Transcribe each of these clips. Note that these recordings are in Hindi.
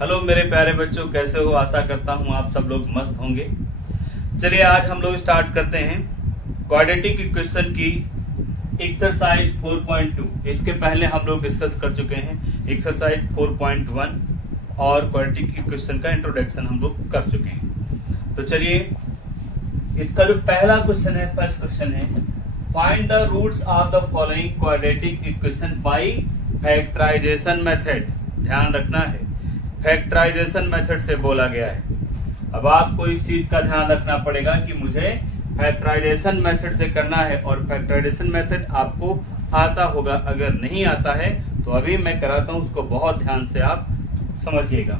हेलो मेरे प्यारे बच्चों, कैसे हो? आशा करता हूँ आप सब लोग मस्त होंगे। चलिए आज हम लोग स्टार्ट करते हैं क्वाड्रेटिक इक्वेशन की एक्सरसाइज 4.2। इसके पहले हम लोग डिस्कस कर चुके हैं एक्सरसाइज 4.1 और क्वाड्रेटिक इक्वेशन का इंट्रोडक्शन हम लोग कर चुके हैं। तो चलिए इसका जो पहला क्वेश्चन है, फर्स्ट क्वेश्चन है, find the roots of the following quadratic equation by factorisation method. ध्यान रखना है, फैक्टराइजेशन मेथड से बोला गया है। अब आपको इस चीज का ध्यान रखना पड़ेगा कि मुझे फैक्टराइजेशन मेथड से करना है और फैक्टराइजेशन मेथड आपको आता होगा। अगर नहीं आता है तो अभी मैं कराता हूं, उसको बहुत ध्यान से आप समझिएगा।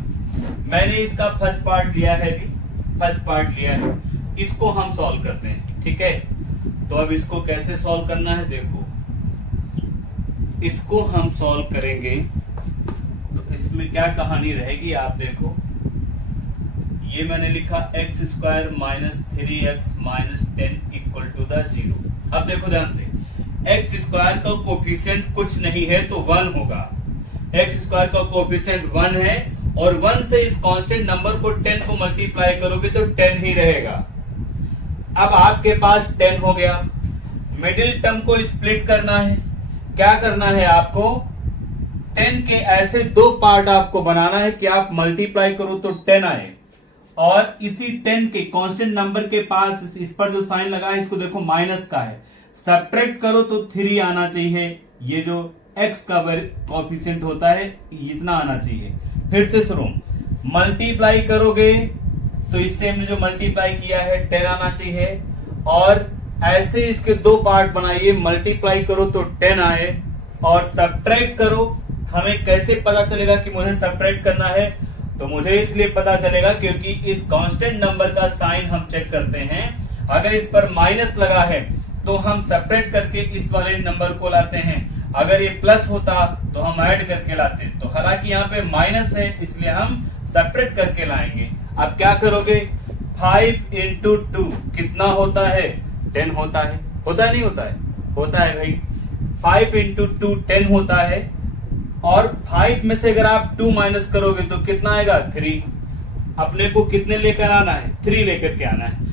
मैंने इसका फर्स्ट पार्ट लिया है, फर्स्ट पार्ट लिया है, इसको हम सॉल्व करते हैं। ठीक है, तो अब इसको कैसे सॉल्व करना है, देखो इसको हम सॉल्व करेंगे तो इसमें क्या कहानी रहेगी आप देखो। ये मैंने लिखा x square minus 3x minus 10 equal to the 0। अब देखो ध्यान से, एक्स स्क्वायर का कोफिशिएंट कुछ नहीं है तो 1 होगा। एक्स स्क्वायर का कोफिशिएंट 1 है और 1 से इस कांस्टेंट नंबर को 10 को मल्टीप्लाई करोगे तो 10 ही रहेगा। अब आपके पास 10 हो गया, मिडिल टर्म को स्प्लिट करना है। क्या करना है आपको, 10 के ऐसे दो पार्ट आपको बनाना है कि आप मल्टीप्लाई करो तो 10 आए और इसी 10 के कांस्टेंट नंबर के पास इस पर जो साइन लगा है इसको देखो माइनस का है, सब्ट्रैक्ट करो तो 3 आना चाहिए। ये जो x का कोएफिशिएंट होता है इतना आना चाहिए। फिर से सुनो, मल्टीप्लाई करोगे तो इससे हमने जो मल्टीप्लाई किया है 10 आना चाहिए और ऐसे इसके दो पार्ट बनाइए, मल्टीप्लाई करो तो 10 आए और सब्ट्रैक्ट करो। हमें कैसे पता चलेगा कि मुझे सब्ट्रैक्ट करना है, तो मुझे इसलिए पता चलेगा क्योंकि इस कांस्टेंट नंबर का साइन हम चेक करते हैं। अगर इस पर माइनस लगा है तो हम सब्ट्रैक्ट करके इस वाले नंबर को लाते हैं, अगर ये प्लस होता तो हम ऐड करके लाते। तो हालांकि यहाँ पे माइनस है इसलिए हम सब्ट्रैक्ट करके लाएंगे। अब क्या करोगे, 5 इंटू 2 कितना होता है, 10 होता है। होता है नहीं होता है, होता है भाई। 5 इंटू 2 10 होता है और 5 में से अगर आप 2 माइनस करोगे तो कितना आएगा, 3। अपने को कितने लेकर आना है, 3 लेकर के आना है।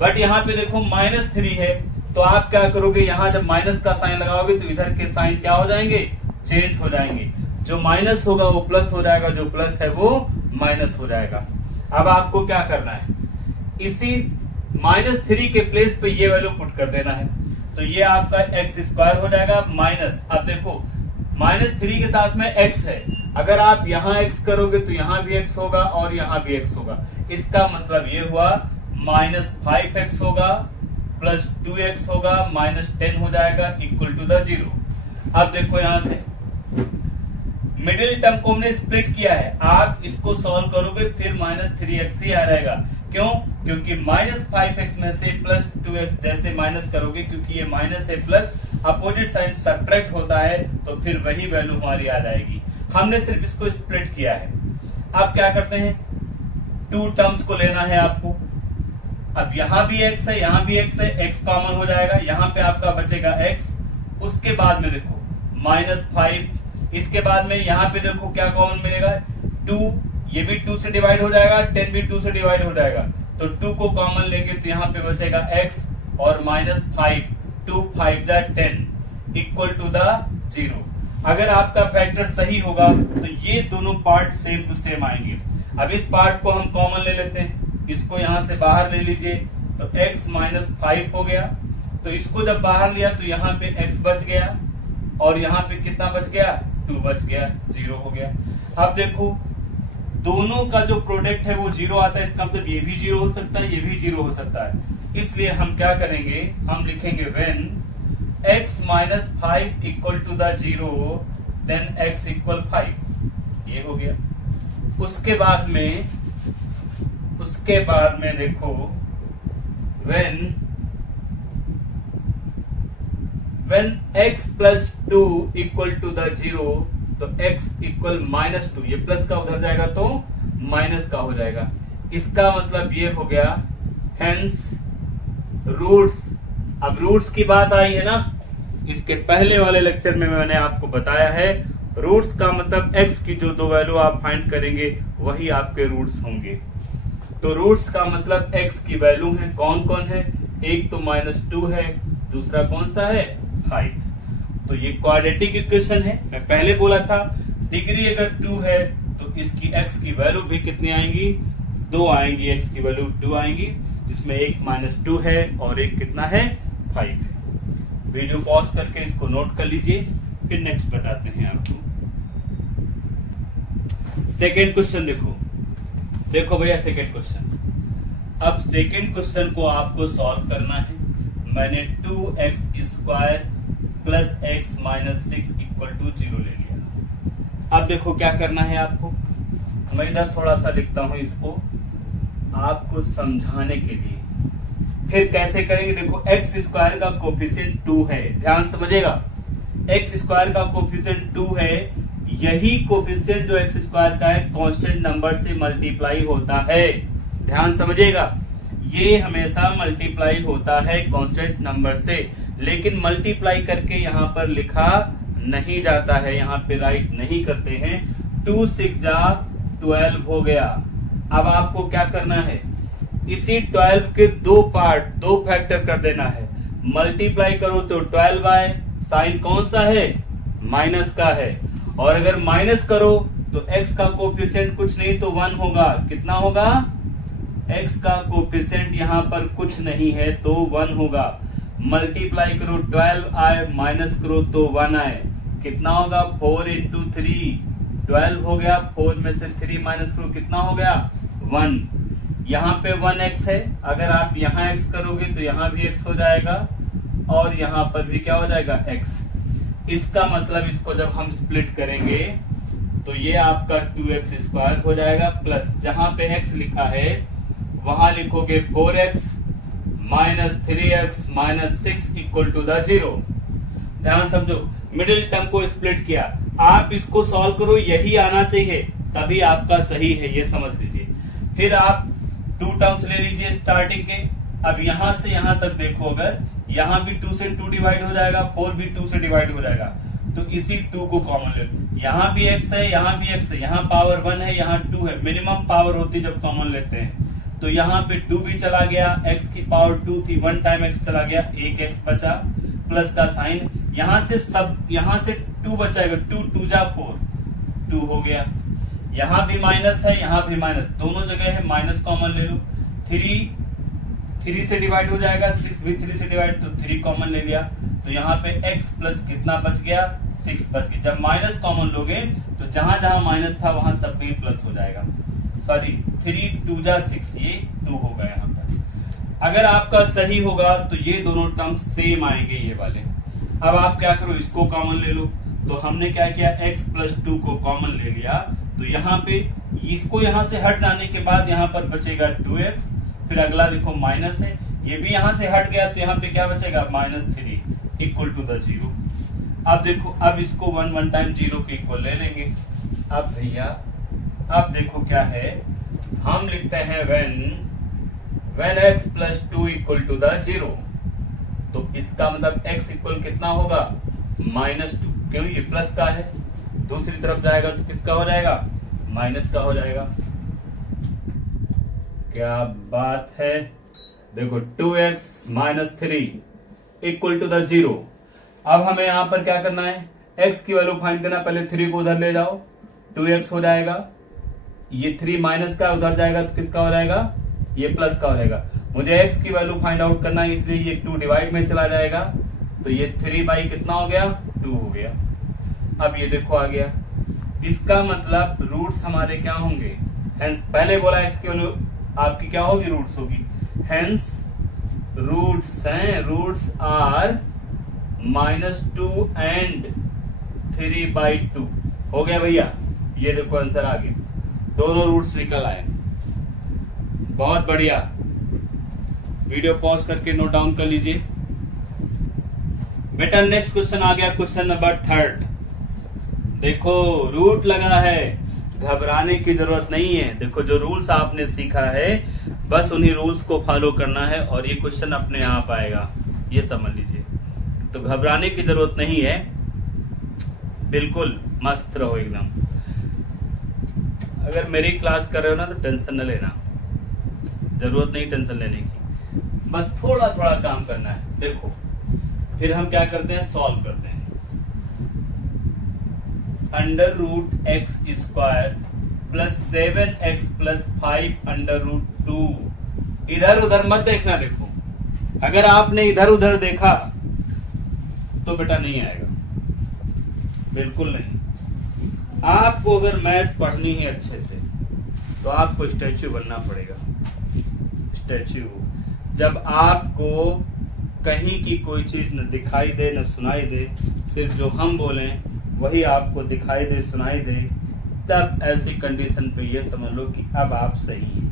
बट यहाँ पे देखो -3 है तो आप क्या करोगे, यहाँ जब माइनस का साइन लगाओगे तो इधर के साइन क्या हो जाएंगे, चेंज हो जाएंगे। जो माइनस होगा वो प्लस हो जाएगा, जो प्लस है वो माइनस हो जाएगा। अब आपको क्या करना है, इसी -3 के प्लेस पे ये वैल्यू पुट कर देना है। तो ये आपका एक्स स्क्वायर हो जाएगा माइनस, अब देखो -3 के साथ में x है, अगर आप यहाँ x करोगे तो यहाँ भी x होगा और यहाँ भी x होगा। इसका मतलब ये हुआ -5x होगा प्लस 2x होगा माइनस 10 हो जाएगा इक्वल टू द 0। अब देखो यहां से मिडिल टर्म को हमने स्प्लिट किया है, आप इसको सॉल्व करोगे फिर -3x ही आ जाएगा। क्यों, क्योंकि -5x में से प्लस 2x जैसे माइनस करोगे, क्योंकि ये माइनस है प्लस अपोजिट साइन सब्ट्रैक्ट होता है तो फिर वही वैल्यू हमारी आ जाएगी। हमने सिर्फ इसको स्प्लिट किया है। अब क्या करते हैं, 2 टर्म्स को लेना है आपको। अब यहाँ भी x है, यहाँ भी x है, x कॉमन हो जाएगा, यहाँ पे आपका बचेगा x। उसके बाद में देखो -5, इसके बाद में यहाँ पे देखो क्या कॉमन मिलेगा, 2, ये भी 2 से डिवाइड हो जाएगा, 10 भी 2 से डिवाइड हो जाएगा, तो 2 को कॉमन लेंगे तो यहाँ पे बचेगा x और -5, 2 5 10 इक्वल टू द 0। अगर आपका फैक्टर सही होगा तो ये दोनों पार्ट सेम टू सेम आएंगे। अब इस पार्ट को हम कॉमन ले लेते हैं, इसको यहां से बाहर ले लीजिए तो x -5 हो गया। तो इसको जब बाहर लिया तो यहाँ पे x बच गया और यहाँ पे कितना बच गया, 2 बच गया, 0 हो गया। अब देखो दोनों का जो प्रोडक्ट है वो 0 आता है, इसका मतलब ये भी 0 हो सकता है, ये भी 0 हो सकता है। इसलिए हम क्या करेंगे, हम लिखेंगे when x -5 equal to the 0 then x equal 5। ये हो गया। उसके बाद में देखो when x plus 2 equal to the 0 तो x इक्वल -2, ये प्लस का उधर जाएगा तो माइनस का हो जाएगा। इसका मतलब ये हो गया हेंस रूट्स। अब रूट्स की बात आई है ना, इसके पहले वाले लेक्चर में मैंने आपको बताया है रूट्स का मतलब x की जो दो वैल्यू आप फाइंड करेंगे वही आपके रूट्स होंगे। तो रूट्स का मतलब x की वैल्यू है, कौन कौन है, एक तो -2 है, दूसरा कौन सा है 5। तो ये क्वाड्रेटिक इक्वेशन है। मैं पहले बोला था डिग्री अगर 2 है तो इसकी x की वैल्यू भी कितनी आएंगी, 2 आएंगी, x की वैल्यू 2 आएंगी, जिसमें एक -2 है और एक कितना है 5 है। वीडियो पॉज करके इसको नोट कर लीजिए, फिर नेक्स्ट बताते हैं आपको। सेकेंड क्वेश्चन देखो भैया, सेकेंड क्वेश्चन। अब सेकेंड क्वेश्चन को आपको सॉल्व करना है। मैंने 2x² plus x minus 6 equal to 0 ले लिया। अब देखो क्या करना है आपको, मैं इधर थोड़ा सा लिखता हूं इसको आपको समझाने के लिए। फिर कैसे करेंगे, देखो x² का कोफिशिएंट 2 है, ध्यान समझिएगा, x² का कोफिशिएंट 2 है, यही कोफिशिएंट जो x² का है कांस्टेंट नंबर से मल्टीप्लाई होता है, ध्यान समझिएगा, ये हमेशा मल्टीप्लाई होता है कांस्टेंट नंबर से, लेकिन मल्टीप्लाई करके यहाँ पर लिखा नहीं जाता है, यहाँ पे राइट नहीं करते हैं। 2 6 जा 12 हो गया। अब आपको क्या करना है, इसी 12 के दो फैक्टर कर देना है। मल्टीप्लाई करो तो 12 आए, साइन कौन सा है, माइनस का है, और अगर माइनस करो तो x का कोफिशिएंट कुछ नहीं तो 1 होगा। कितना होगा, x का कोफिशिएंट यहाँ पर कुछ नहीं है तो 1 होगा। मल्टीप्लाई करो 12 आए, माइनस करो तो 1 आए, कितना होगा 4 × 3 12 हो गया, 4 में से 3 माइनस करो कितना हो गया 1। यहाँ पे 1x है, अगर आप यहाँ x करोगे तो यहाँ भी x हो जाएगा और यहाँ पर भी क्या हो जाएगा x। इसका मतलब इसको जब हम स्प्लिट करेंगे तो ये आपका 2x² हो जाएगा, प्लस जहां पे x लिखा है वहां लिखोगे 4x minus 3x minus 6 equal to the 0। ध्यान समझो, मिडिल टर्म को स्प्लिट किया, आप इसको सॉल्व करो, यही आना चाहिए तभी आपका सही है, ये समझ लीजिए। फिर आप 2 टर्म्स ले लीजिए स्टार्टिंग के। अब यहां से यहां तक देखो, अगर यहां भी 2 से 2 डिवाइड हो जाएगा, 4 भी 2 से डिवाइड हो जाएगा, तो इसी 2 को कॉमन ले लो। यहाँ भी x है, यहाँ भी x है, यहाँ पावर 1 है, यहाँ 2 है, मिनिमम पावर होती जब कॉमन लेते हैं। तो यहाँ पे 2 भी चला गया, x की पावर 2 थी, 1 टाइम x चला गया, एक x बचा, प्लस का साइन, यहाँ से 2 बचाएगा, 2 2 जा 4, 2 हो गया। यहाँ भी माइनस है, यहाँ भी माइनस, दोनों जगह है, माइनस कॉमन ले लो। 3 से डिवाइड हो जाएगा, 6 भी 3 से डिवाइड, तो 3 कॉमन ले लिया, तो यहाँ पे x प्लस कितना बच गया 6 बच गया। जब माइनस कॉमन लोगे तो जहां जहां माइनस था वहां सब कहीं प्लस हो जाएगा। सॉरी 3 2 जा 6, ये 2 होगा यहाँ पर। अगर आपका सही होगा तो ये दोनों टर्म सेम आएंगे ये वाले। अब आप क्या करो, इसको कॉमन ले लो। तो हमने क्या किया, x प्लस 2 को कॉमन ले लिया, तो यहाँ पे इसको यहाँ से हट जाने के बाद यहाँ पर बचेगा 2x, फिर अगला देखो माइनस है, ये भी यहाँ से हट गया तो यहाँ पे क्या बचेगा -3 इक्वल टू द 0। अब देखो, अब इसको 1 टाइम 0 के इक्वल ले लेंगे। अब भैया अब देखो क्या है, हम लिखते हैं when x plus 2 equal to the 0, तो इसका मतलब x इक्वल कितना होगा -2, क्यों ये प्लस का है, दूसरी तरफ जाएगा तो किसका हो जाएगा, माइनस का हो जाएगा। क्या बात है, देखो 2x minus 3 equal to the 0। अब हमें यहां पर क्या करना है, x की वैल्यू फाइंड करना, पहले 3 को उधर ले जाओ, 2x हो जाएगा, ये 3 माइनस का उधर जाएगा तो किसका हो जाएगा, ये प्लस का हो जाएगा। मुझे x की वैल्यू फाइंड आउट करना है, इसलिए ये 2 डिवाइड में चला जाएगा, तो ये 3 बाई कितना हो गया 2 हो गया। अब ये देखो आ गया, इसका मतलब रूट्स हमारे क्या होंगे, हेंस पहले बोला x की वैल्यू आपकी क्या होगी, रूट्स होगी, हेंस रूट्स हैं, रूट्स आर -2 एंड 3/2 हो गया भैया। ये देखो आंसर आ गया, दोनों रूट्स निकल आए, बहुत बढ़िया। वीडियो पॉज करके नोट डाउन कर लीजिए बेटा। नेक्स्ट क्वेश्चन आ गया, क्वेश्चन नंबर 3। देखो रूट लगा है, घबराने की जरूरत नहीं है। देखो जो रूल्स आपने सीखा है बस उन्हीं रूल्स को फॉलो करना है और ये क्वेश्चन अपने आप आएगा, ये समझ लीजिए। तो घबराने की जरूरत नहीं है, बिल्कुल मस्त रहो एकदम। अगर मेरी क्लास कर रहे हो ना तो टेंशन न लेना, जरूरत नहीं टेंशन लेने की, बस थोड़ा थोड़ा काम करना है। देखो फिर हम क्या करते हैं, सॉल्व करते हैं। Under root x square plus 7x plus 5 under root 2। इधर उधर मत देखना। देखो अगर आपने इधर उधर देखा तो बेटा नहीं आएगा, बिल्कुल नहीं। आपको अगर मैथ पढ़नी है अच्छे से तो आपको स्टैच्यू बनना पड़ेगा। स्टैच्यू, जब आपको कहीं की कोई चीज न दिखाई दे न सुनाई दे, सिर्फ जो हम बोलें वही आपको दिखाई दे सुनाई दे, तब ऐसी कंडीशन पे ये समझ लो कि अब आप सही हैं,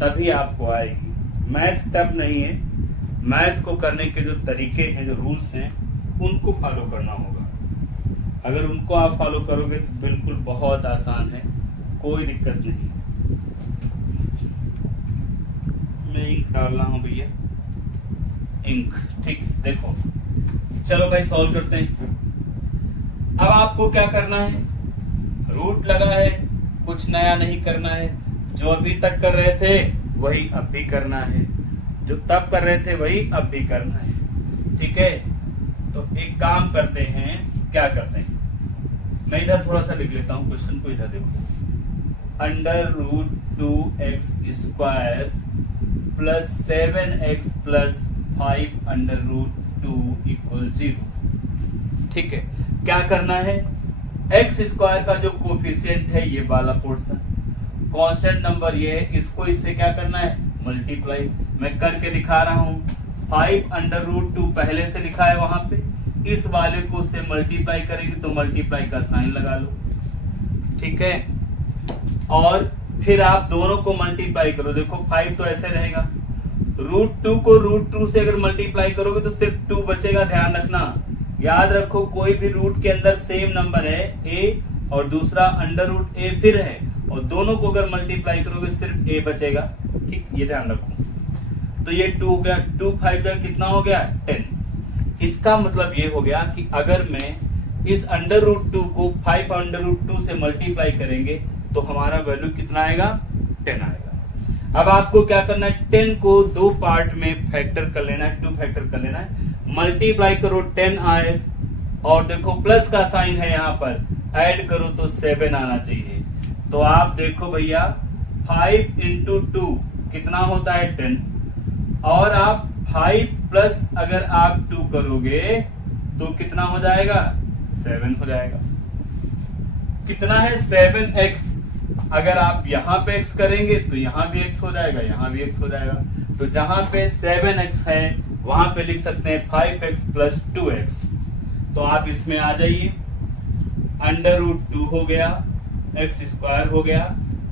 तभी आपको आएगी। मैथ टफ नहीं है, मैथ को करने के जो तरीके हैं, जो रूल्स हैं, उनको फॉलो करना होगा। अगर उनको आप फॉलो करोगे तो बिल्कुल बहुत आसान है, कोई दिक्कत नहीं। मैं इंक डाल रहा हूं भैया, इंक, ठीक। देखो चलो भाई सॉल्व करते हैं। अब आपको क्या करना है, रूट लगा है, कुछ नया नहीं करना है। जो अभी तक कर रहे थे वही अब भी करना है, जो तब कर रहे थे वही अब भी करना है, ठीक है। तो एक काम करते हैं, क्या करते हैं, मैं इधर थोड़ा सा लिख लेता हूं क्वेश्चन को। इधर देखो, under root 2x square plus 7x plus 5 under root 2 equal 0। ठीक है, क्या करना है, एक्स स्क्वायर का जो कोफिशिएंट है ये वाला पोर्शन, कांस्टेंट नंबर ये है, इसको इससे क्या करना है, मल्टीप्लाई। मैं करके दिखा रहा हूं। 5 अंडर रूट 2 पहले से लिखा है वहां पे, इस वाले को उससे मल्टीप्लाई करेंगे तो मल्टीप्लाई का साइन लगा लो, ठीक है। और फिर आप दोनों को मल्टीप्लाई करो। देखो 5 तो ऐसे रहेगा, रूट 2 को रूट 2 से अगर मल्टीप्लाई करोगे तो सिर्फ 2 बचेगा। ध्यान रखना, याद रखो, कोई भी रूट के अंदर सेम नंबर है a और दूसरा अंडर रूट a फिर है, और दोनों को अगर मल्टीप्लाई करोगे सिर्फ a बचेगा, ठीक, ये ध्यान रखो। तो ये 2 हो गया, 2 5 का कितना हो गया, 10। इसका मतलब ये हो गया कि अगर मैं इस अंडर रूट 2 को 5 अंडर रूट 2 से मल्टीप्लाई करेंगे तो हमारा वैल्यू कितना आएगा, 10 आएगा। अब आपको क्या करना है, 10 को 2 पार्ट में फैक्टर कर लेना है, 2 फैक्टर कर लेना है, मल्टीप्लाई करो 10 आए, और देखो प्लस का साइन है यहाँ पर, ऐड करो तो 7 आना चाहिए। तो आप देखो भैया 5 इंटू 2 कितना होता है, 10, और आप 5 प्लस अगर आप 2 करोगे तो कितना हो जाएगा, 7 हो जाएगा। कितना है, 7x। अगर आप यहाँ पे x करेंगे तो यहाँ भी x हो जाएगा, यहाँ भी x हो जाएगा। तो जहां पे 7x है वहां पे लिख सकते हैं 5x प्लस 2x। तो आप इसमें आ जाइए, अंडर रूट 2 हो गया, x स्क्वायर हो गया।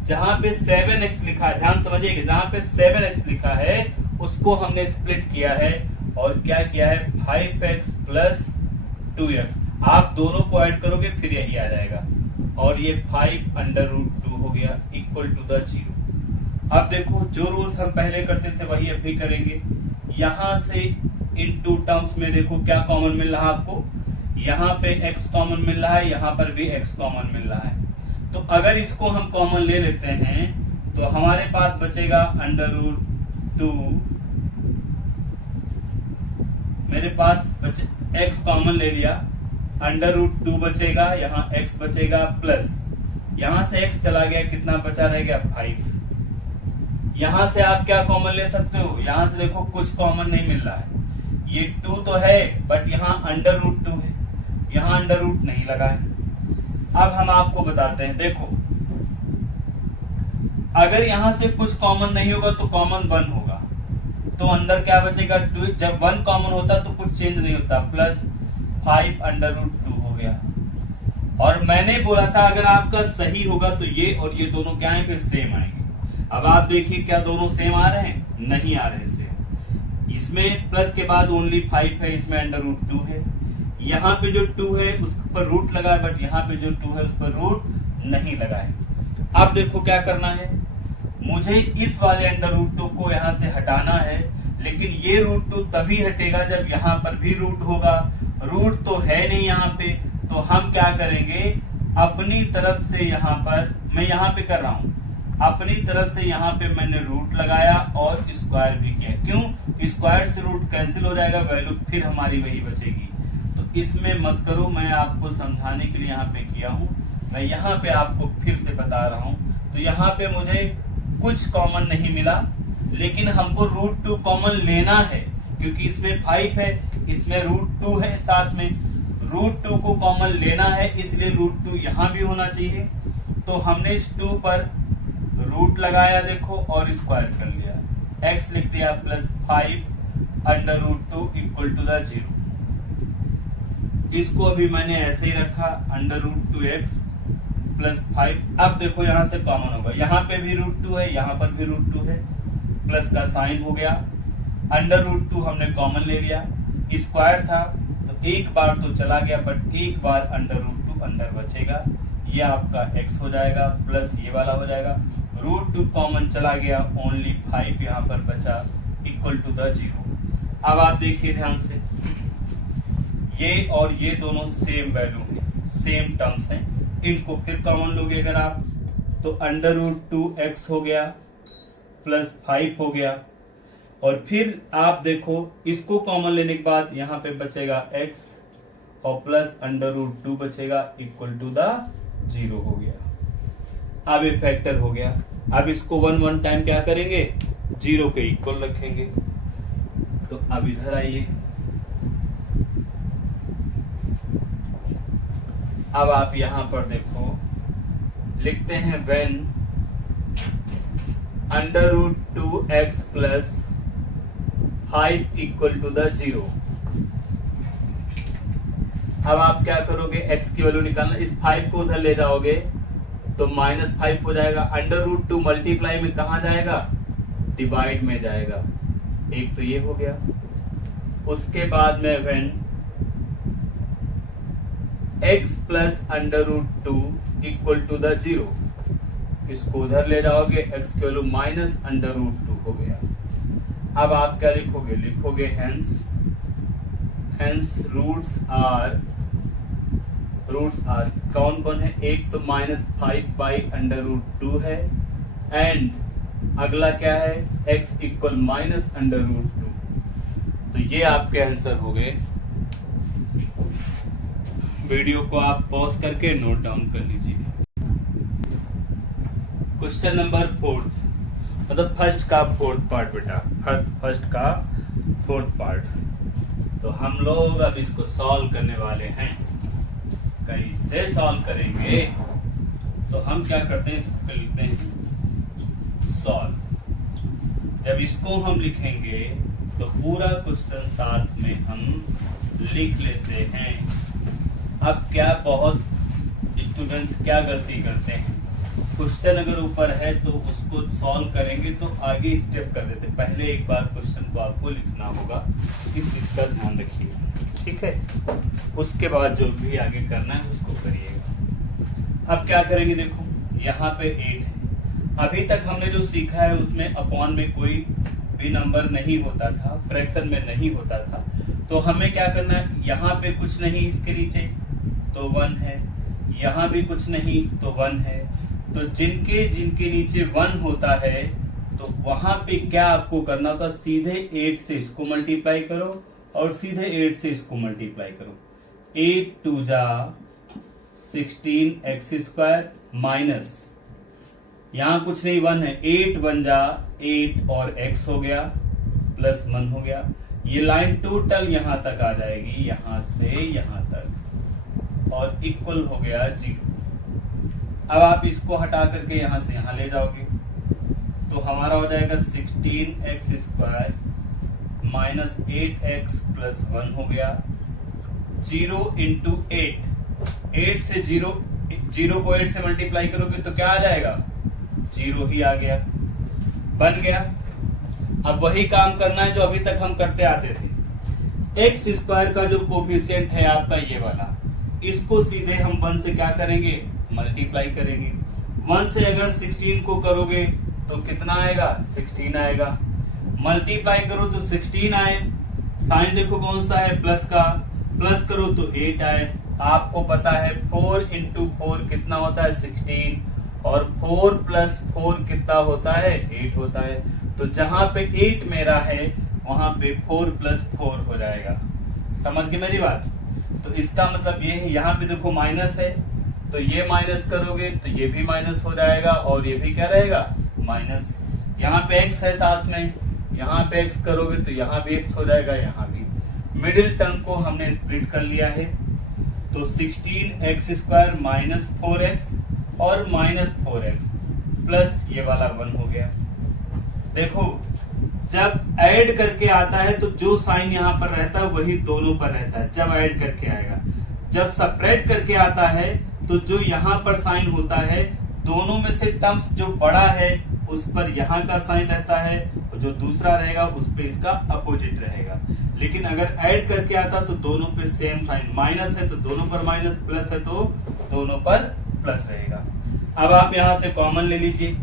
जहां पे 7x लिखा है, ध्यान समझिएगा, जहां पे 7x लिखा है उसको हमने स्प्लिट किया है और क्या किया है, 5x प्लस 2x। आप दोनों को ऐड करोगे फिर यही आ जाएगा, और ये 5 अंडर रूट 2 हो गया इक्वल टू द 0। अब देखो जो रूल्स हम पहले करते थे वही अभी करेंगे। यहां से इन 2 टर्म्स में देखो क्या कॉमन मिल रहा है आपको, यहाँ पे x कॉमन मिल रहा है, यहाँ पर भी x कॉमन मिल रहा है। तो अगर इसको हम कॉमन ले लेते हैं तो हमारे पास बचेगा अंडर रूट 2, मेरे पास बचे, x कॉमन ले लिया, अंडर रूट 2 बचेगा, यहाँ x बचेगा, प्लस यहां से x चला गया, कितना बचा रह गया, 5। यहां से आप क्या कॉमन ले सकते हो, यहां से देखो कुछ कॉमन नहीं मिल रहा है, ये 2 तो है बट यहाँ अंडर रूट 2 है, यहाँ अंडर रूट नहीं लगा है। अब हम आपको बताते हैं, देखो अगर यहां से कुछ कॉमन नहीं होगा तो कॉमन 1 होगा, तो अंदर क्या बचेगा, 2। जब 1 कॉमन होता तो कुछ चेंज नहीं होता, प्लस 5 अंडर रूट 2 हो गया। और मैंने बोला था अगर आपका सही होगा तो ये और ये दोनों क्या आएंगे, सेम आएंगे। अब आप देखिए क्या दोनों सेम आ रहे हैं, नहीं आ रहे सेम। इसमें प्लस के बाद ओनली 5 है, इसमें अंडर रूट 2 है। यहाँ पे जो 2 है उस पर रूट लगा है, बट यहाँ पे जो 2 है उस पर रूट नहीं लगा है। अब देखो क्या करना है, मुझे इस वाले अंडर रूट 2 को यहाँ से हटाना है, लेकिन ये रूट 2 तभी हटेगा जब यहाँ पर भी रूट होगा। रूट तो है नहीं यहाँ पे, तो हम क्या करेंगे, अपनी तरफ से यहाँ पर मैं यहाँ पे कर रहा हूँ, अपनी तरफ से यहाँ पे मैंने रूट लगाया और स्क्वायर भी किया। क्यों? स्क्वायर से रूट कैंसिल हो जाएगा, वैल्यू फिर हमारी वही बचेगी। तो इसमें मत करो, मैं आपको समझाने के लिए यहाँ पे किया हूँ। मैं यहाँ पे आपको फिर से बता रहा हूँ। तो यहाँ पे मुझे कुछ कॉमन नहीं मिला, लेकिन हमको √2 कॉमन लेना है, क्योंकि इसमें 5 है, इसमें √2 है, साथ में √2 को कॉमन लेना है, इसलिए √2 यहाँ भी होना चाहिए। तो हमने इस 2 पर रूट लगाया देखो और स्क्वायर कर लिया, x लिख दिया +5 अंडर √2 इक्वल टू द 0। इसको अभी मैंने ऐसे ही रखा अंडर √2x +5। अब देखो यहां से कॉमन होगा, यहाँ पे भी √2 है, यहाँ पर भी √2 है, प्लस का साइन हो गया। अंडर √2 हमने कॉमन ले लिया, स्क्वायर था तो एक बार तो चला गया, बट एक बार अंडर √2 अंदर बचेगा, ये आपका x हो जाएगा, प्लस ये वाला हो जाएगा। √2 कॉमन चला गया, ओनली 5 यहाँ पर बचा इक्वल टू द 0। अब आप देखिए ध्यान से, ये और ये दोनों सेम वैल्यू है, सेम टर्म्स हैं, इनको फिर कॉमन लोगे अगर आप, तो अंडर √2x हो गया प्लस 5 हो गया, और फिर आप देखो इसको कॉमन लेने के बाद यहाँ पे बचेगा x और प्लस अंडर √2 बचेगा इक्वल टू द 0 हो गया। अब ये फैक्टर हो गया। अब इसको 1 टाइम क्या करेंगे, 0 के इक्वल रखेंगे। तो अब इधर आइए, अब आप यहां पर देखो लिखते हैं when under √2x plus 5 equal to the 0। अब आप क्या करोगे, x की वैल्यू निकालना, इस 5 को उधर ले जाओगे तो -5 हो जाएगा। अंडर √2 मल्टीप्लाई में कहा जाएगा, डिवाइड में जाएगा। एक तो ये हो गया। उसके बाद में when x plus under √2 equal to the 0, इसको उधर ले जाओगे, x की वैल्यू माइनस अंडर √2 हो गया। अब आप क्या लिखोगे, लिखोगे हेंस रूट्स आर कौन कौन है, एक तो -5 बाई अंडर √2 है, एंड अगला क्या है, x इक्वल माइनस अंडर √2। तो ये आपके आंसर हो गए। वीडियो को आप पॉज करके नोट डाउन कर लीजिए। क्वेश्चन नंबर 4, मतलब फर्स्ट का 4th पार्ट बेटा, फर्स्ट का 4th पार्ट। तो हम लोग अब इसको सॉल्व करने वाले हैं। कैसे सॉल्व करेंगे, तो हम क्या करते हैं, इसको लिखते हैं सॉल्व। जब इसको हम लिखेंगे तो पूरा क्वेश्चन साथ में हम लिख लेते हैं। अब क्या बहुत स्टूडेंट्स क्या गलती करते हैं, क्वेश्चन अगर ऊपर है तो उसको सॉल्व करेंगे तो आगे स्टेप कर देते, पहले एक बार क्वेश्चन को आपको लिखना होगा, इस चीज का ध्यान रखिएगा, ठीक है। उसके बाद जो भी आगे करना है उसको करिएगा। अब क्या करेंगे, देखो यहाँ पे 8 है। अभी तक हमने जो सीखा है उसमें अपॉन में कोई भी नंबर नहीं होता था, फ्रैक्शन में नहीं होता था। तो हमें क्या करना है, यहाँ पे कुछ नहीं इसके नीचे तो 1 है, यहाँ भी कुछ नहीं तो 1 है। तो जिनके नीचे 1 होता है तो वहां पे क्या आपको करना होता, सीधे 8 से इसको मल्टीप्लाई करो और सीधे 8 से इसको मल्टीप्लाई करो। 8 2 जा 16x² माइनस यहाँ कुछ नहीं 1 है, 8 1 जा 8 और x हो गया प्लस 1 हो गया। ये लाइन टोटल यहां तक आ जाएगी, यहां से यहां तक, और इक्वल हो गया 0। अब आप इसको हटा करके यहां से यहां ले जाओगे तो हमारा हो जाएगा 16x² माइनस 8x प्लस 1 हो गया। 0 इंटू 8 से 0 को 8 से मल्टीप्लाई करोगे तो क्या आ जाएगा, 0 ही आ गया, बन गया। अब वही काम करना है जो अभी तक हम करते आते थे। x² का जो कोफिशिएंट है आपका ये वाला, इसको सीधे हम 1 से क्या करेंगे, मल्टीप्लाई करेंगे। 1 से अगर 16 को करोगे तो कितना आएगा, 16 आएगा। मल्टीप्लाई करो तो 16 आए, साइन देखो कौन सा है, प्लस का, प्लस करो तो 8 आए, आपको पता है 4 इंटू 4 कितना होता है 16, और 4 प्लस 4 कितना होता है 8 होता है। तो जहां पे 8 मेरा है वहां पे 4 प्लस 4 हो जाएगा। समझ गए मेरी बात? तो इसका मतलब ये है, यहाँ पे देखो माइनस है तो ये माइनस करोगे तो ये भी माइनस हो जाएगा और ये भी क्या रहेगा माइनस। यहाँ पे x है साथ में, यहाँ पे x करोगे तो यहाँ भी x हो जाएगा, यहाँ भी। मिडिल टर्म को हमने स्प्लिट कर लिया है तो 16x² माइनस 4x और माइनस 4x प्लस ये वाला 1 हो गया। देखो जब ऐड करके आता है तो जो साइन यहाँ पर रहता है वही दोनों पर रहता है जब ऐड करके आएगा। जब सपरेट करके आता है तो जो यहाँ पर साइन होता है दोनों में से टर्म्स जो बड़ा है उस पर यहाँ का साइन रहता है और जो दूसरा रहेगा उस पे इसका अपोजिट रहेगा। लेकिन अगर ऐड करके आता तो दोनों पे सेम साइन, माइनस है तो दोनों पर माइनस, प्लस है तो दोनों पर प्लस रहेगा। अब आप यहाँ से कॉमन ले लीजिए,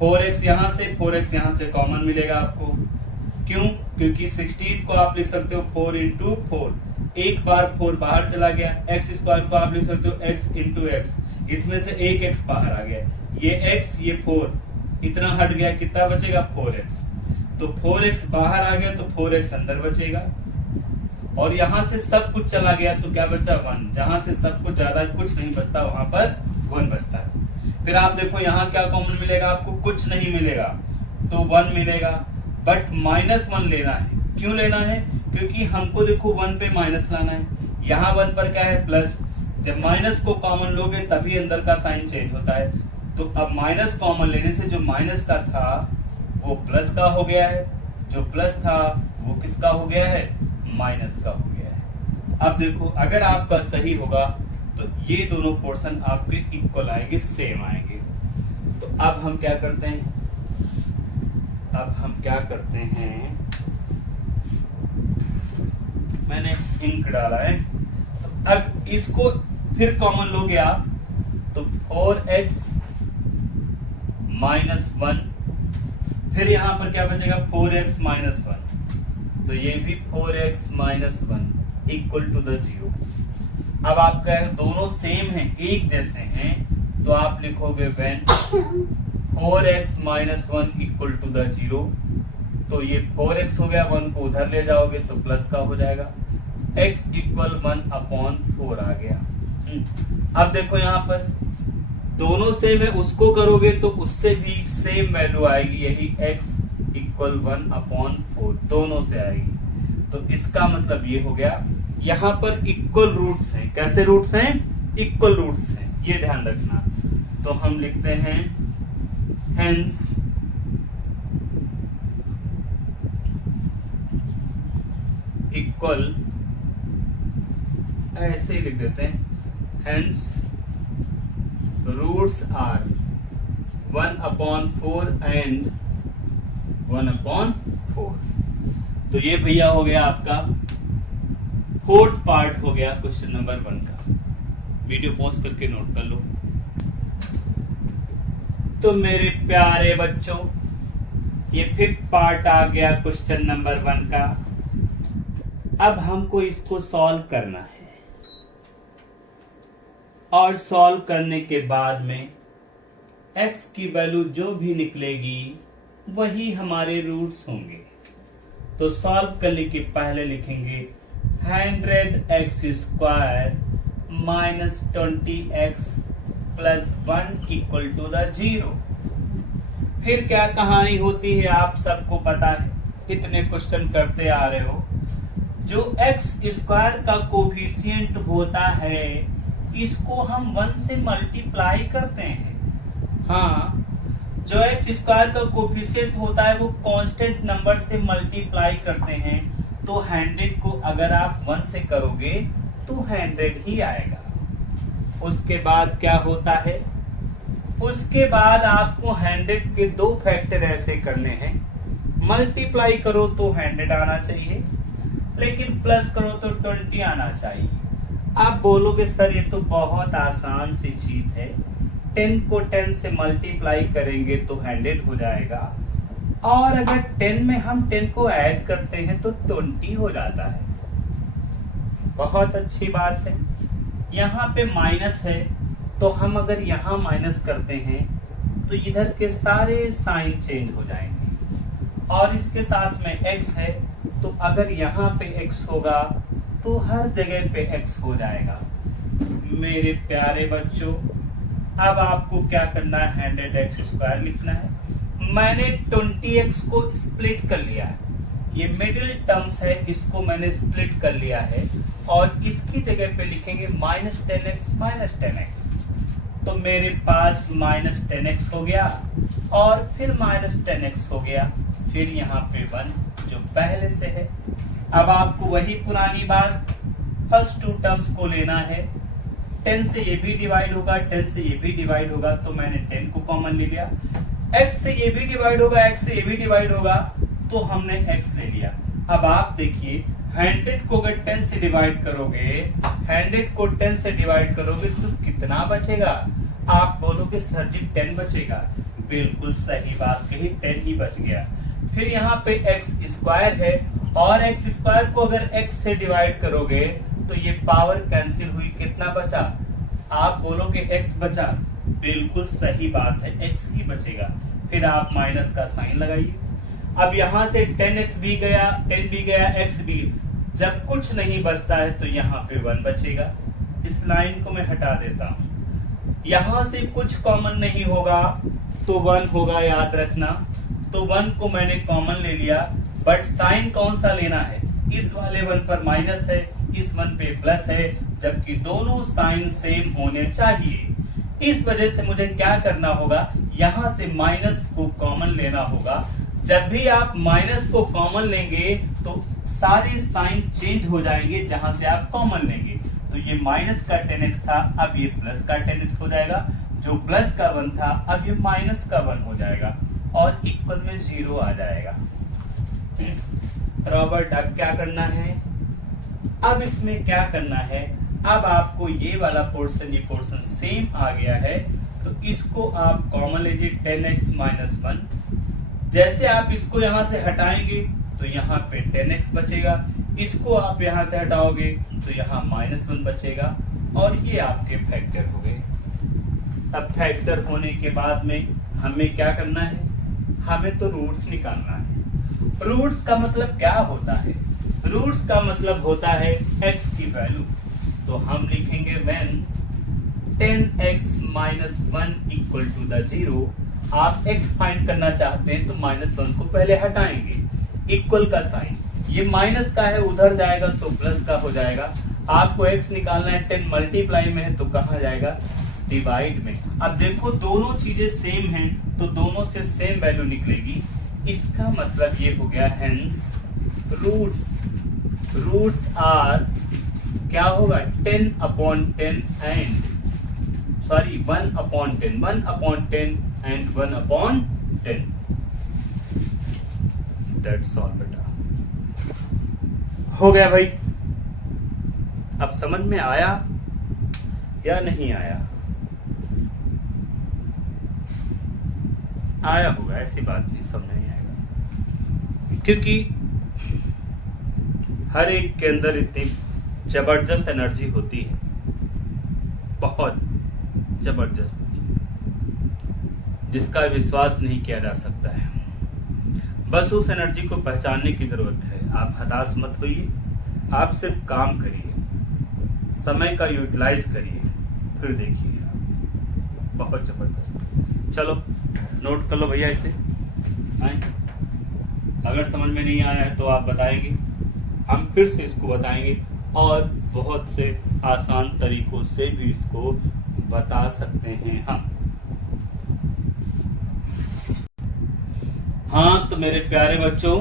4x यहाँ से 4x यहाँ से कॉमन मिलेगा आपको। क्यों? क्योंकि 16 को आप लिख सकते हो 4 इंटू 4, एक बार 4 बाहर चला गया। x² को आप लिख सकते हो x इंटू x, इसमें से एक x बाहर आ गया, ये x ये 4 इतना हट गया, कितना बचेगा 4x। तो 4x बाहर आ गया तो 4x अंदर बचेगा और यहां से सब कुछ चला गया तो क्या बचा 1। जहां से सब कुछ ज्यादा कुछ नहीं बचता वहां पर 1 बचता है। फिर आप देखो यहाँ क्या कॉमन मिलेगा आपको, कुछ नहीं मिलेगा तो 1 मिलेगा, बट -1 लेना है। क्यों लेना है? क्योंकि हमको देखो 1 पे माइनस लाना है, यहाँ 1 पर क्या है प्लस। जब माइनस को कॉमन लोगे तभी अंदर का साइन चेंज होता है। तो अब माइनस कॉमन लेने से जो माइनस का था वो प्लस का हो गया है, जो प्लस था वो किसका हो गया है माइनस का हो गया है। अब देखो अगर आपका सही होगा तो ये दोनों पोर्शन आपके इक्वल आएंगे, सेम आएंगे। तो अब हम क्या करते हैं, मैंने इंक डाला है तो अब इसको फिर कॉमन लोगे आप तो 4x माइनस 1, फिर यहां पर क्या बचेगा 4x माइनस 1, तो ये भी 4x minus 1 equal to the 0। अब आपका दोनों सेम हैं, एक जैसे हैं, तो आप लिखोगे when 4x minus 1 equal to the 0, तो ये 4x हो गया, 1 को उधर ले जाओगे तो प्लस का हो जाएगा, x इक्वल 1/4 आ गया। अब देखो यहाँ पर दोनों सेम है, उसको करोगे तो उससे भी सेम वैल्यू आएगी, यही x इक्वल 1/4 दोनों से आएगी। तो इसका मतलब ये हो गया यहाँ पर इक्वल रूट्स हैं। कैसे रूट्स हैं? इक्वल रूट्स हैं, ये ध्यान रखना। तो हम लिखते हैं हेंस इक्वल, ऐसे ही लिख देते हैं, हेंस रूट्स आर 1/4 एंड 1/4। तो ये भैया हो गया आपका 4th पार्ट हो गया क्वेश्चन नंबर 1 का। वीडियो पॉज करके नोट कर लो। तो मेरे प्यारे बच्चों ये 5th पार्ट आ गया क्वेश्चन नंबर 1 का। अब हमको इसको सॉल्व करना है और सॉल्व करने के बाद में x की वैल्यू जो भी निकलेगी वही हमारे रूट्स होंगे। तो सॉल्व करने के पहले लिखेंगे 100x² minus 20x plus 1 equal to the 0। फिर क्या कहानी होती है आप सबको पता है, इतने क्वेश्चन करते आ रहे हो। जो x² का कोफिशिएंट होता है इसको हम 1 से मल्टीप्लाई करते हैं। हाँ, जो x² का कोफिशिएंट होता है वो कांस्टेंट नंबर से मल्टीप्लाई करते हैं। तो 100 को अगर आप 1 से करोगे तो 100 ही आएगा। उसके बाद क्या होता है, उसके बाद आपको 100 के 2 फैक्टर ऐसे करने हैं। मल्टीप्लाई करो तो 100 आना चाहिए, लेकिन प्लस करो तो 20 आना चाहिए। आप बोलोगे सर ये तो बहुत आसान सी चीज है, 10 को 10 से मल्टीप्लाई करेंगे तो 100 हो जाएगा, और अगर 10 में हम 10 को ऐड करते हैं तो 20 हो जाता है। बहुत अच्छी बात है। यहाँ पे माइनस है, तो हम अगर यहाँ माइनस करते हैं तो इधर के सारे साइन चेंज हो जाएंगे। और इसके साथ में x है, तो अगर यहाँ पे x होगा तो हर जगह पे x हो जाएगा। मेरे प्यारे बच्चों, अब आपको क्या करना है, 100x² लिखना है। मैंने 20x को स्प्लिट कर लिया है, ये मिडिल टर्म्स है, इसको मैंने स्प्लिट कर लिया है और इसकी जगह पे लिखेंगे -10x। तो मेरे पास -10x हो गया और फिर -10x हो गया, फिर यहाँ पे 1 जो पहले से है। अब आपको वही पुरानी बात, फर्स्ट 2 टर्म्स को लेना है। 10 से ये भी डिवाइड होगा, 10 से ये भी डिवाइड होगा, तो मैंने 10 को कॉमन ले लिया। x से ये भी डिवाइड होगा, x से ये भी डिवाइड होगा, तो हमने x ले लिया। अब आप देखिए 100 को अगर 10 से डिवाइड करोगे, 100 को 10 से डिवाइड करोगे तो कितना बचेगा? आप बोलोगे सर जी 10 बचेगा। बिल्कुल सही बात कही, 10 ही बच गया। फिर यहाँ पे x² है और x² को अगर x से डिवाइड करोगे तो ये पावर कैंसिल हुई, कितना बचा? आप बोलोगे x बचा। बिल्कुल सही बात है, x ही बचेगा। फिर आप माइनस का साइन लगाइए। अब यहाँ से 10x भी गया, 10 भी गया, x भी। जब कुछ नहीं बचता है तो यहाँ पे 1 बचेगा। इस लाइन को मैं हटा देता हूँ। यहाँ से कुछ कॉमन नहीं होगा तो 1 होगा, याद रखना। तो 1 को मैंने कॉमन ले लिया, बट साइन कौन सा लेना है? इस वाले 1 पर माइनस है, इस 1 पे प्लस है, जबकि दोनों साइन सेम होने चाहिए। इस वजह से मुझे क्या करना होगा, यहाँ से माइनस को कॉमन लेना होगा। जब भी आप माइनस को कॉमन लेंगे तो सारे साइन चेंज हो जाएंगे जहां से आप कॉमन लेंगे। तो ये माइनस का 10x था, अब ये प्लस का 10x हो जाएगा। जो प्लस का 1 था, अब ये माइनस का 1 हो जाएगा और इक्वल में 0 आ जाएगा। रॉबर्ट, अब क्या करना है? अब इसमें क्या करना है, अब आपको ये वाला पोर्शन, ये पोर्शन सेम आ गया है, तो इसको आप कॉमन लीजिए, 10x - 1। जैसे आप इसको यहां से हटाएंगे तो यहाँ पे 10x बचेगा, इसको आप यहां से हटाओगे तो यहाँ -1 बचेगा, और ये आपके फैक्टर हो गए। अब फैक्टर होने के बाद में हमें क्या करना है, हमें तो रूट्स निकालना है। रूट्स का मतलब क्या होता है? रूट्स का मतलब होता है x की वैल्यू। तो हम लिखेंगे when 10x - 1 = 0। आप x फाइंड करना चाहते हैं तो -1 को पहले हटाएंगे, इक्वल का साइन, ये माइनस का है, उधर जाएगा तो प्लस का हो जाएगा। आपको x निकालना है, 10 मल्टीप्लाई में है तो कहाँ जाएगा? डिवाइड में। अब देखो दोनों चीजें सेम हैं तो दोनों से सेम वैल्यू निकलेगी। इसका मतलब ये हो गया हेंस रूट्स आर क्या होगा, 10/10 एंड 1/10, 1/10 एंड 1/10। दैट्स ऑल बेटा, हो गया भाई। अब समझ में आया या नहीं आया? आया होगा, ऐसी बात नहीं, समझ नहीं आएगा, क्योंकि हर एक के अंदर इतनी जबरदस्त एनर्जी होती है, बहुत जबरदस्त, जिसका विश्वास नहीं किया जा सकता है। बस उस एनर्जी को पहचानने की जरूरत है। आप हताश मत होइए, आप सिर्फ काम करिए, समय का यूटिलाइज करिए, फिर देखिए आप, बहुत जबरदस्त। चलो नोट कर लो भैया इसे। अगर समझ में नहीं आया है तो आप बताएंगे, हम फिर से इसको बताएंगे और बहुत से आसान तरीकों से भी इसको बता सकते हैं हम। हाँ तो मेरे प्यारे बच्चों,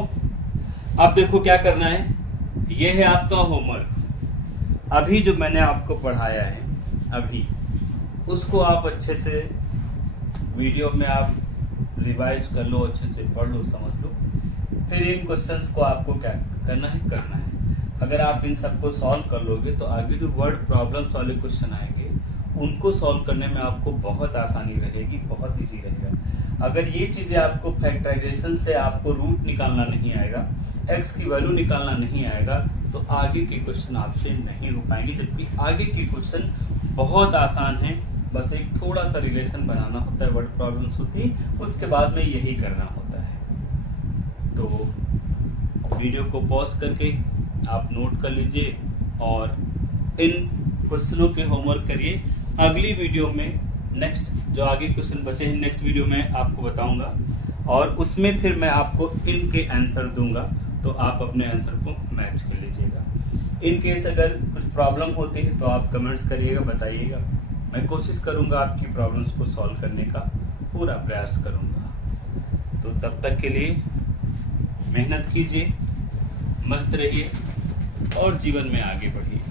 अब देखो क्या करना है, ये है आपका होमवर्क। अभी जो मैंने आपको पढ़ाया है अभी, उसको आप अच्छे से वीडियो में आप रिवाइज कर लो, अच्छे से पढ़ लो, समझ लो। फिर इन क्वेश्चंस को आपको क्या करना है। अगर आप इन सबको सॉल्व कर लोगे तो आगे जो वर्ड प्रॉब्लम्स वाले क्वेश्चन आएंगे उनको सॉल्व करने में आपको बहुत आसानी रहेगी, बहुत इजी रहेगा। अगर ये चीजें आपको फैक्टराइजेशन से आपको रूट निकालना नहीं आएगा, x की वैल्यू निकालना नहीं आएगा तो आगे के क्वेश्चन आपसे नहीं हो पाएंगे, जबकि आगे के क्वेश्चन बहुत आसान है। बस एक थोड़ा सा रिलेशन बनाना होता है, वर्ड प्रॉब्लम्स होती है, उसके बाद में यही करना होता है। तो वीडियो को पॉज करके आप नोट कर लीजिए और इन क्वेश्चनों के होमवर्क करिए। अगली वीडियो में नेक्स्ट जो आगे क्वेश्चन बचे हैं नेक्स्ट वीडियो में आपको बताऊंगा और उसमें फिर मैं आपको इनके आंसर दूंगा, तो आप अपने आंसर को मैच कर लीजिएगा। इन केस अगर कुछ प्रॉब्लम होती है तो आप कमेंट्स करिएगा, बताइएगा। मैं कोशिश करूंगा आपकी प्रॉब्लम्स को सॉल्व करने का पूरा प्रयास करूंगा। तो तब तक के लिए मेहनत कीजिए, मस्त रहिए और जीवन में आगे बढ़िए।